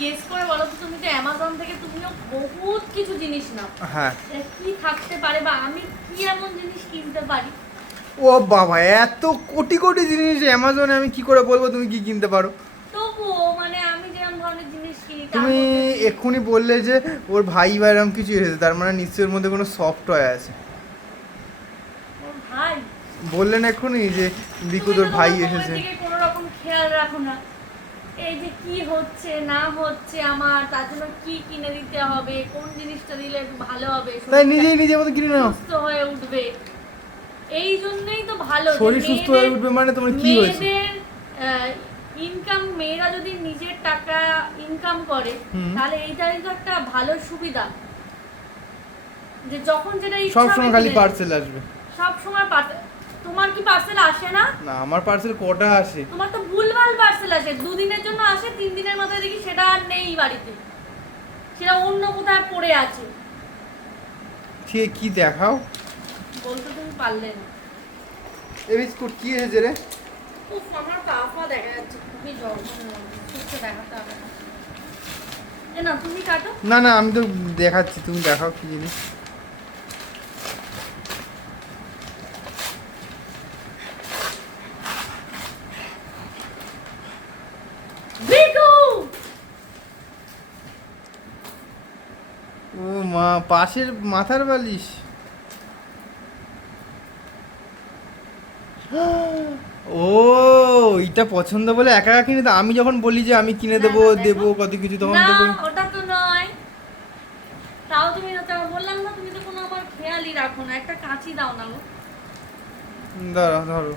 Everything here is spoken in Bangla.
গেস করে বলো তো, তুমি তো অ্যামাজন থেকে তুমিও বহুত কিছু জিনিস নাও। হ্যাঁ, কি থাকতে পারে বা আমি কি এমন জিনিস কিনতে পারি? ও বাবা, এত কোটি কোটি জিনিস অ্যামাজনে আমি কি করে বলবো তুমি কি কিনতে পারো? তবুও মানে আমি যেরকম ধরনের জিনিস কিনি তার তুমি মধ্যে এক্ষুনি বললে যে ওর ভাই বা এরকম কিছু এসেছে, তার মানে নিশ্চয়ই ওর মধ্যে কোনো সফট টয় আছে। ওর ভাই। বললেন এক্ষুনি যে বিকু তুমি তোর তো ভাই তোমার বউয়ের এসেছে। দিকে কোনো রকম খেয়াল রাখো না। এই যে কি হচ্ছে না হচ্ছে আমার, তার জন্য কি কিনে দিতে হবে, কোন জিনিসটা দিলে একটু ভালো হবে, তাই শরীরটা নিজেই নিজের মতো কিনে নাও। সুস্থ হয়ে উঠবে। এই জন্যই তো ভালো যে শরীর সুস্থ হয়ে উঠবে মানে তোমার কি হয়েছে? মেয়েদের ইনকাম, মেয়েরা যদি নিজের টাকা ইনকাম করে হুম। তাহলে এইটাই তো একটা ভালো সুবিধা, যে যখন যেটা ইচ্ছা সব হবে সময় খালি কিনে নেবে। পার্সেল আসবে। সব সময় তোমার কি পার্সেল আসে না? না, আমার পার্সেল কটা আসে? তোমার তো ভুলভাল পার্সেল আসে, 2 দিনের জন্য আসে, 3 দিনের মাথায় দেখি সেটা আর নেই বাড়িতে, সেটা অন্য কোথায় পড়ে আছে। ঠিক কি দেখাও? বলতে তুমি পারলে না। এ বিস্কুট কি এসেছে রে? উফ, আমার পা দেখা যাচ্ছে, খুবই জ্বর, সুস্থ দেখাতে হবে না। এ না, তুমি কাটো। না না, আমি তো দেখাচ্ছি, তুমি দেখাও কি জিনিস। ভিকু! ও মা, পাশের মাথার বালিশ। ও, এটা পছন্দ বলে একা একা কিনে, তো আমি যখন বলি যে আমি কিনে না, দেবো না, দেখো। দেবো কত কিছু, তখন না, তো ওটা তো নয়। তাও তুমি তো, বললাম না, তুমি তো কোনো আমার খেয়ালই রাখো না। একটা কাঁচি দাও না গো। দাঁড়াও ধরো।